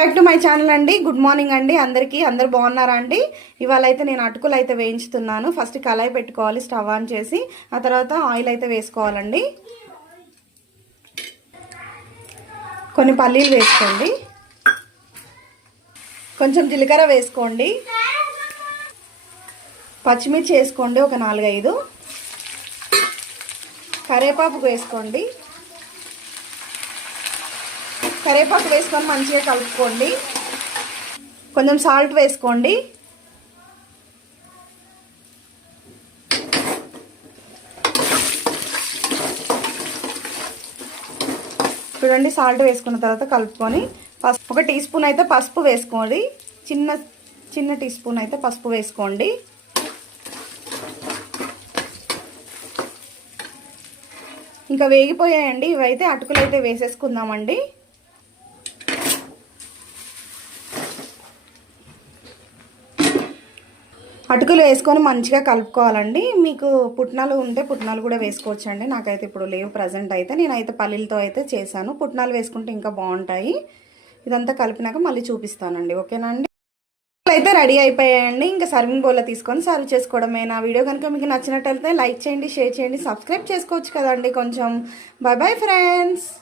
Back to my channel అండి. Good morning అండి అందరికీ. అందరు బాగున్నారా అండి? ఇవాళ అయితే నేను అటుకులు అయితే వేయించుతున్నాను. ఫస్ట్ కళాయి పెట్టుకోవాలి స్టవ్ ఆన్ చేసి, ఆ తర్వాత ఆయిల్ అయితే వేసుకోవాలండి. కొన్ని పల్లీలు వేసుకోండి, కొంచెం జీలకర్ర వేసుకోండి, పచ్చిమిర్చి వేసుకోండి ఒక 4-5, కరివేపాకు వేసుకోండి. కరివేపాకు వేసుకొని మంచిగా కలుపుకోండి. కొంచెం సాల్ట్ వేసుకోండి. చూడండి, సాల్ట్ వేసుకున్న తర్వాత కలుపుకొని ఒక టీ స్పూన్ అయితే పసుపు వేసుకోండి. చిన్న టీ స్పూన్ అయితే పసుపు వేసుకోండి. ఇంకా వేగిపోయాయండి. ఇవైతే అటుకులు అయితే వేసేసుకుందామండి. అటుకులు వేసుకొని మంచిగా కలుపుకోవాలండి. మీకు పుట్నాలు ఉంటే పుట్నాలు కూడా వేసుకోవచ్చు అండి. నాకైతే ఇప్పుడు లేవు ప్రజెంట్ అయితే. నేనైతే పల్లీలతో అయితే చేశాను. పుట్నాలు వేసుకుంటే ఇంకా బాగుంటాయి. ఇదంతా కలిపినాక మళ్ళీ చూపిస్తానండి. ఓకేనా అండి? అయితే రెడీ అయిపోయాయండి. ఇంకా సర్వింగ్ బౌల్లో తీసుకొని సర్వ్ చేసుకోవడమే. నా వీడియో కనుక మీకు నచ్చినట్లయితే లైక్ చేయండి, షేర్ చేయండి, సబ్స్క్రైబ్ చేసుకోవచ్చు కదండి కొంచెం. Bye bye friends.